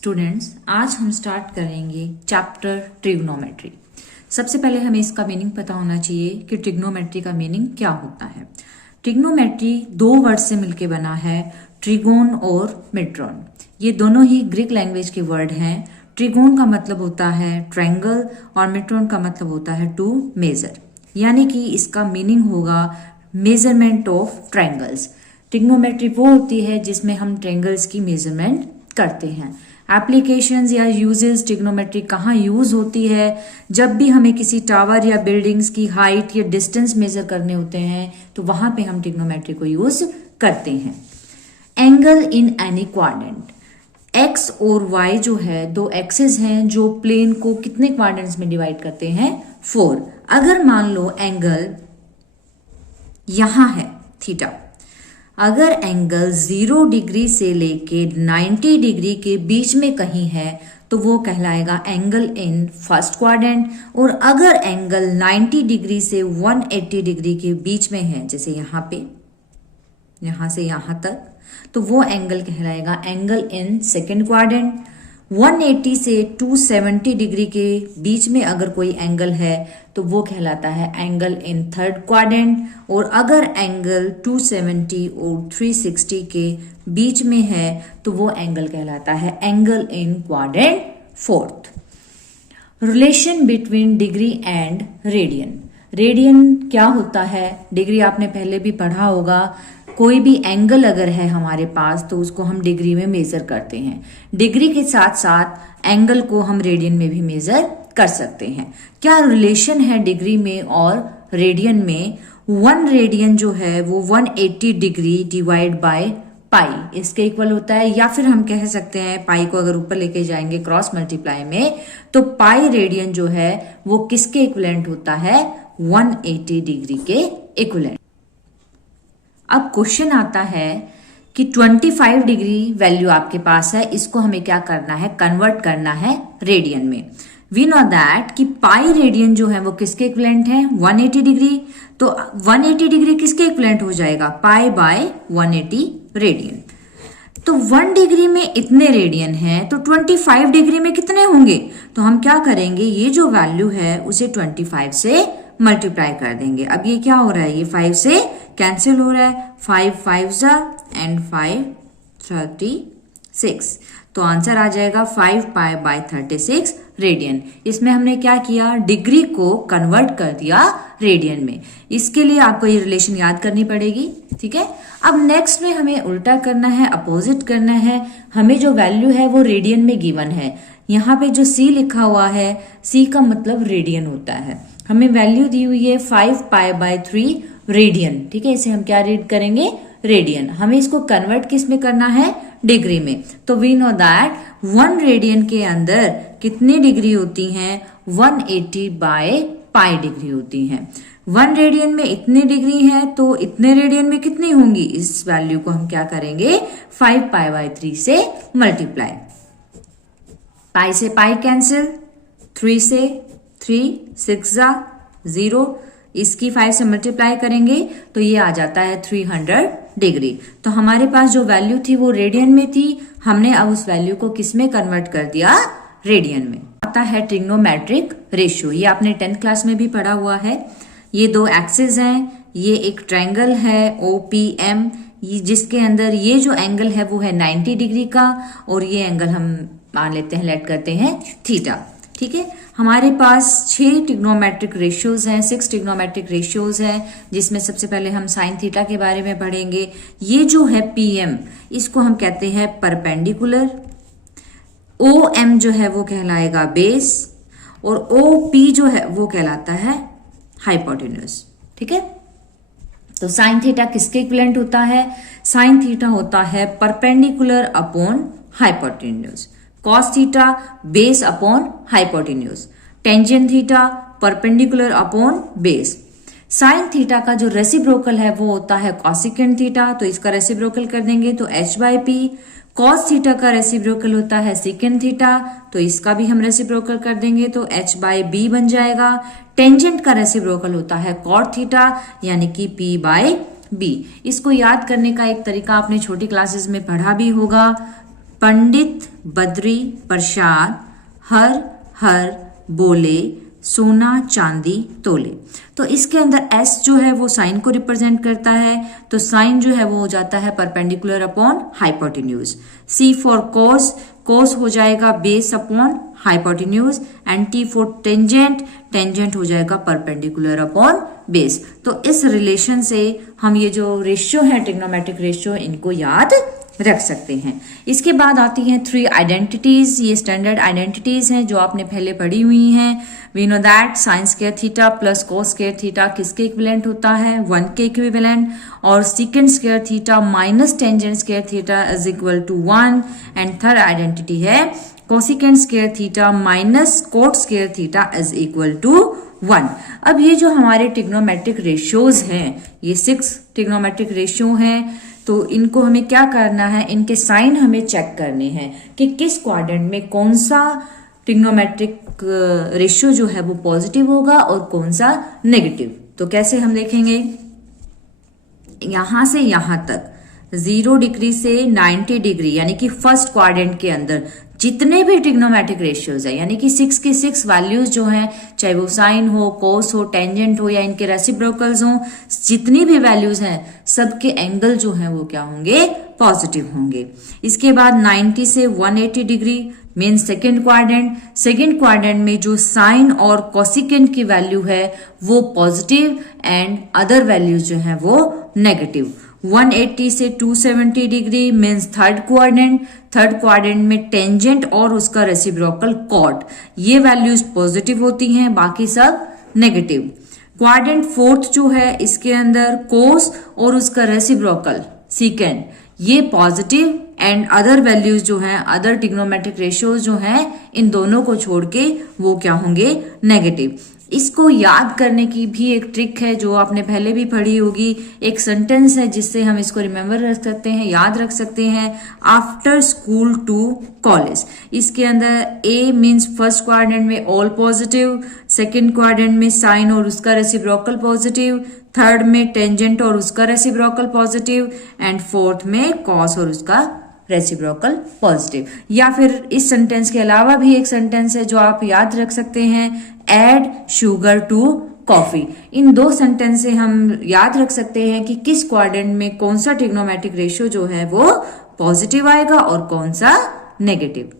Students, आज हम start करेंगे चैप्टर ट्रिग्नोमेट्री। सबसे पहले हमें इसका मीनिंग पता होना चाहिए कि ट्रिग्नोमेट्री का मीनिंग क्या होता है। ट्रिग्नोमेट्री दो वर्ड से मिलकर बना है, ट्रिगोन और मेट्रॉन। ये दोनों ही ग्रीक लैंग्वेज के वर्ड हैं। ट्रिगोन का मतलब होता है ट्रायंगल और मेट्रॉन का मतलब होता है टू मेजर, यानी कि इसका मीनिंग होगा मेजरमेंट ऑफ ट्रायंगल्स। ट्रिग्नोमेट्री वो होती है जिसमें हम ट्रायंगल्स की मेजरमेंट करते हैं। एप्लीकेशंस या यूजेस ट्रिग्नोमेट्री कहाँ यूज होती है? जब भी हमें किसी टावर या बिल्डिंग्स की हाइट या डिस्टेंस मेजर करने होते हैं तो वहां पे हम ट्रिग्नोमेट्री को यूज करते हैं। Angle in any quadrant, x और वाई जो है दो एक्सिस हैं जो प्लेन को कितने क्वाड्रेंट्स में डिवाइड करते हैं? 4। अगर मान लो एंगल यहां है थीटा, अगर एंगल 0 डिग्री से लेके 90 डिग्री के बीच में कहीं है तो वो कहलाएगा एंगल इन फर्स्ट क्वाड्रेंट। और अगर एंगल 90 डिग्री से 180 डिग्री के बीच में है, जैसे यहां पे, यहां से यहां तक, तो वो एंगल कहलाएगा एंगल इन सेकेंड क्वाड्रेंट। 180 से 270 डिग्री के बीच में अगर कोई एंगल है तो वो कहलाता है एंगल इन थर्ड क्वाड्रेंट। और अगर एंगल 270 और 360 के बीच में है तो वो एंगल कहलाता है angle in quadrant fourth. Relation between degree and radian. Radian क्या होता है? डिग्री आपने पहले भी पढ़ा होगा। कोई भी एंगल अगर है हमारे पास तो उसको हम डिग्री में मेजर करते हैं। डिग्री के साथ साथ एंगल को हम रेडियन में भी मेजर कर सकते हैं। क्या रिलेशन है डिग्री में और रेडियन में? 1 रेडियन जो है वो 180 डिग्री डिवाइड बाय पाई इसके इक्वल होता है। या फिर हम कह सकते हैं पाई को अगर ऊपर लेके जाएंगे क्रॉस मल्टीप्लाई में तो पाई रेडियन जो है वो किसके इक्विवेलेंट होता है? 180 डिग्री के इक्विवेलेंट। अब क्वेश्चन आता है कि 25 डिग्री वैल्यू आपके पास है, इसको हमें क्या करना है? कन्वर्ट करना है रेडियन में। वी नो दैट कि पाई रेडियन जो है वो किसके इक्विवेलेंट है? 180 डिग्री। तो 180 डिग्री किसके इक्विवेलेंट हो जाएगा? Pi by 180 radian. तो 1 डिग्री में इतने रेडियन हैं तो 25 डिग्री में कितने होंगे? तो हम क्या करेंगे, ये जो वैल्यू है उसे 25 से मल्टीप्लाई कर देंगे। अब ये क्या हो रहा है? ये 5 से कैंसिल हो रहा है। 5 5 जा एंड 5 36। तो आंसर आ जाएगा 5 पाई बाय 36 रेडियन। इसमें हमने क्या किया? डिग्री को कन्वर्ट कर दिया रेडियन में। इसके लिए आपको ये रिलेशन याद करनी पड़ेगी, ठीक है। अब नेक्स्ट में हमें उल्टा करना है, अपोजिट करना है। हमें जो वैल्यू है वो रेडियन में गिवन है। यहाँ पे जो C लिखा हुआ है, C का मतलब रेडियन होता है। हमें वैल्यू दी हुई है 5 पाई बाय 3 रेडियन, ठीक है। इसे हम क्या रीड करेंगे? रेडियन। हमें इसको कन्वर्ट किस में करना है? डिग्री में। तो वी नो दैट 1 रेडियन के अंदर कितनी डिग्री होती हैं? 180 बाय पाई डिग्री होती हैं। 1 रेडियन में इतनी डिग्री है तो इतने रेडियन में कितनी होंगी? इस वैल्यू को हम क्या करेंगे? 5 पाई बाय 3 से मल्टीप्लाई। पाई से पाई कैंसिल, 3 से 3, 6 जा 0। इसकी 5 से मल्टीप्लाई करेंगे तो ये आ जाता है 300 डिग्री। तो हमारे पास जो वैल्यू थी वो रेडियन में थी, हमने अब उस वैल्यू को किस में कन्वर्ट कर दिया? रेडियन में। आता है ट्रिग्नोमेट्रिक रेशियो। ये आपने 10th क्लास में भी पढ़ा हुआ है। ये दो एक्सिस हैं, ये एक ट्रायंगल है OPM, जिसके अंदर ये जो एंगल है वो है 90 डिग्री का और ये एंगल हम मान लेते हैं, लेट करते हैं थीटा, ठीक है। हमारे पास 6 ट्रिग्नोमेट्रिक रेशियोज हैं, 6 ट्रिग्नोमेट्रिक रेशियोज हैं, जिसमें सबसे पहले हम साइन थीटा के बारे में पढ़ेंगे। ये जो है PM, इसको हम कहते हैं परपेंडिकुलर। OM जो है वो कहलाएगा बेस और OP जो है वो कहलाता है हाइपोटेन्यूज, ठीक है। तो साइन थीटा किसके इक्विवेलेंट होता है? साइन थीटा होता है perpendicular upon hypotenuse. Cos theta base upon hypotenuse. Tangent theta perpendicular upon base. Sine theta का जो रेसिप्रोकल है वो होता है कॉसिकेंट थीटा, तो इसका रेसिप्रोकल कर देंगे तो h by p। Cos theta का रेसिप्रोकल होता है सेकेंड थीटा, तो इसका भी हम रेसिप्रोकल कर देंगे तो h बाय b बन जाएगा। टेंजेंट का रेसिप्रोकल होता है कॉट थीटा, यानी कि p बाय b। इसको याद करने का एक तरीका आपने छोटी क्लासेस में पढ़ा भी होगा। पंडित बद्री प्रसाद हर हर बोले सोना चांदी तोले। तो इसके अंदर S जो है वो साइन को रिप्रेजेंट करता है, तो साइन जो है वो हो जाता है perpendicular upon hypotenuse. C for cos, cos हो जाएगा base upon hypotenuse, and T for tangent, tangent हो जाएगा परपेंडिकुलर अपॉन बेस। तो इस रिलेशन से हम ये जो रेशियो है ट्रिग्नोमेट्रिक रेशियो, इनको याद रख सकते हैं। इसके बाद आती हैं 3 आइडेंटिटीज। ये स्टैंडर्ड आइडेंटिटीज हैं जो आपने पहले पढ़ी हुई हैं। We know that sine square theta plus cos square theta किसके इक्विवेलेंट होता है, 1 के इक्विवेलेंट, और second square theta minus tangent square theta is equal to 1। And third identity है cosecant square theta minus cot square theta is equal to 1। अब ये जो हमारे ट्रिग्नोमेट्रिक रेशियोज हैं, ये 6 ट्रिग्नोमेट्रिक रेशियो हैं, तो इनको हमें क्या करना है, इनके साइन हमें चेक करने हैं कि किस क्वाड्रेंट में कौन सा ट्रिग्नोमेट्रिक रेशियो जो है वो पॉजिटिव होगा और कौन सा नेगेटिव। तो कैसे हम देखेंगे, यहां से यहां तक 0 डिग्री से 90 डिग्री यानी कि फर्स्ट क्वाड्रेंट के अंदर जितने भी ट्रिग्नोमेट्रिक रेशियोज है, यानी कि 6 की 6 वैल्यूज जो हैं, चाहे वो साइन हो, कोस हो, टेंजेंट हो या इनके रेसिप्रोकल्स हो, जितनी भी वैल्यूज हैं सबके एंगल जो हैं वो क्या होंगे, पॉजिटिव होंगे। इसके बाद 90 से 180 degree mean second quadrant, second quadrant में जो साइन और कोसिकेंट की वैल्यू है वो पॉजिटिव एंड अदर वैल्यूज जो है वो नेगेटिव। 180 से 270 degree means third quadrant, third quadrant में टेंजेंट और उसका रेसिप्रोकल कॉट, ये वैल्यूज पॉजिटिव होती हैं, बाकी सब नेगेटिव। क्वाड्रेंट फोर्थ जो है इसके अंदर कोस और उसका रेसिप्रोकल सीकेंड, ये पॉजिटिव एंड अदर वैल्यूज जो हैं, अदर ट्रिग्नोमेट्रिक रेशियोज जो हैं, इन दोनों को छोड़ के वो क्या होंगे, नेगेटिव। इसको याद करने की भी एक ट्रिक है जो आपने पहले भी पढ़ी होगी, एक सेंटेंस है जिससे हम इसको रिमेम्बर रख सकते हैं, याद रख सकते हैं, आफ्टर स्कूल टू कॉलेज। इसके अंदर A मीन्स फर्स्ट क्वाड्रेंट में ऑल पॉजिटिव, सेकेंड क्वाड्रेंट में साइन और उसका रेसिप्रोकल पॉजिटिव, थर्ड में टेंजेंट और उसका रेसिप्रोकल पॉजिटिव, एंड फोर्थ में कॉस और उसका रेसिप्रोकल पॉजिटिव। या फिर इस सेंटेंस के अलावा भी एक सेंटेंस है जो आप याद रख सकते हैं, एड शुगर टू कॉफी। इन 2 सेंटेंस से हम याद रख सकते हैं कि किस क्वाड्रेंट में कौन सा ट्रिग्नोमेट्रिक रेशियो जो है वो पॉजिटिव आएगा और कौन सा नेगेटिव।